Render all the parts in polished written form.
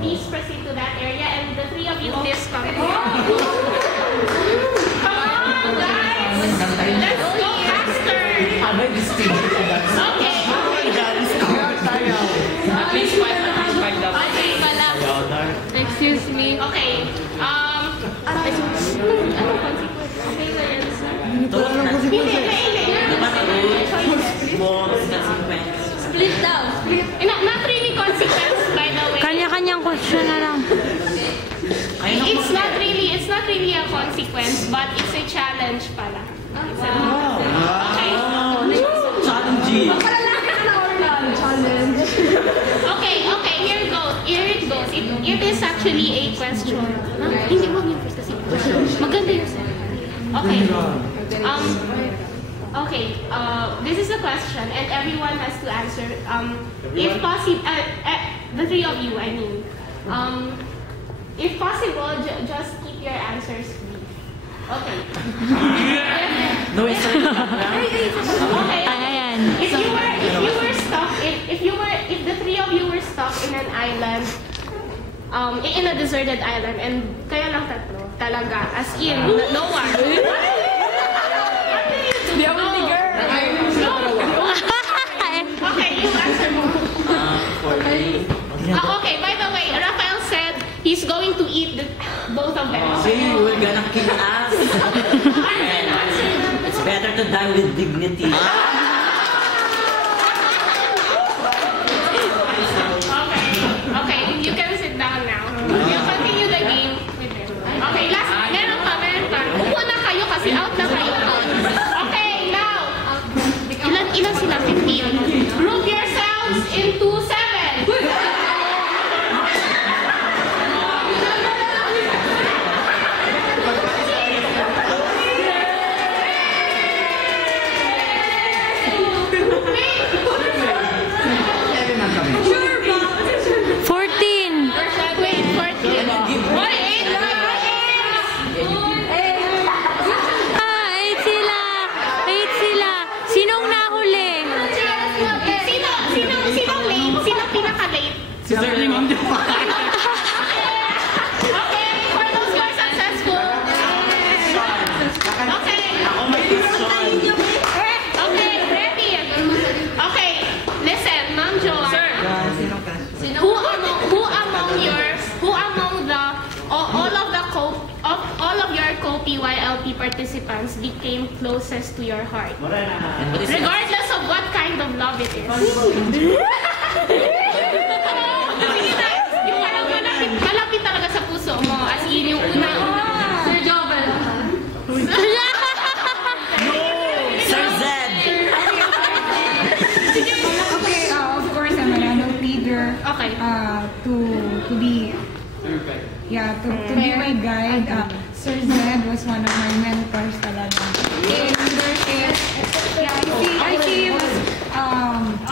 please proceed to that area, and the three of you please come here. Come on, guys! Let's go faster! Okay. Excuse me. Okay. Split daw. Not really consequence, by the way. Kanya-kanyang question na lang. It's not really a consequence, but it's a challenge pala. Okay. Okay, here it goes. It is actually a question. Hindi mo yung first kasi. Maganda yung set. Okay. Okay, this is a question and everyone has to answer. If possible, the three of you, I mean. If possible, just keep your answers brief. Okay. No, it's Okay. Ayan. If the three of you were stuck in an island, in a deserted island, and kayo lang tatlo, talaga, as in, no one. Okay, you answer mo. Okay, by the way, Rafael said he's going to eat both of them. See, we're gonna kill us. It's better to die with dignity. Okay, you can sit down now. We'll continue the game with him. Okay, meron pa. Upo na kayo kasi out na kayo. Okay, now. Ilan sila? 15. Group yourselves into 7. PYLP participants became closest to your heart? Regardless of what kind of love it is. Yung parang malapit talaga sa puso mo. As in, yung una. Sir Jovel. Sir Zed. Okay, of course, I'm an adult leader. Okay. To be, to be my guide. Sir Zed was one of my mentors talaga. I see him as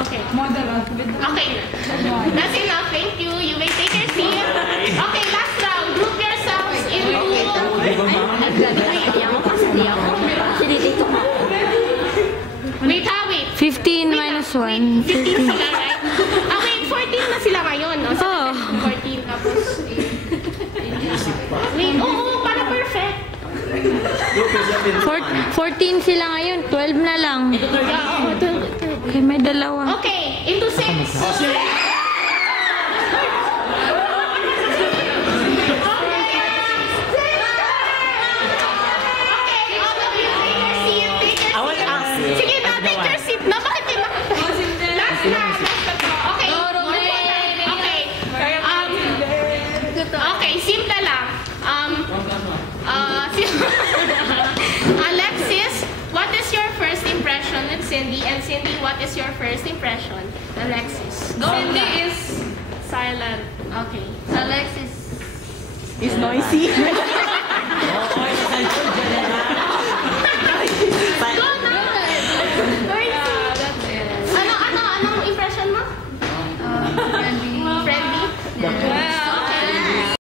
Okay. model of Okay. That's enough. Thank you. You may take your seat. Okay, last round. Group yourselves into... Wait. 15 minus 1. 15 sila, right? Okay, 14 na sila ngayon. No? So, 14 tapos... Wait, oo, para perfect. 14 sila ngayon, 12 na lang. Okay, may dalawa. Okay, into 6. Alexis, what is your first impression with Cindy? And Cindy, what is your first impression? Alexis. Cindy is silent. Okay. Alexis is noisy.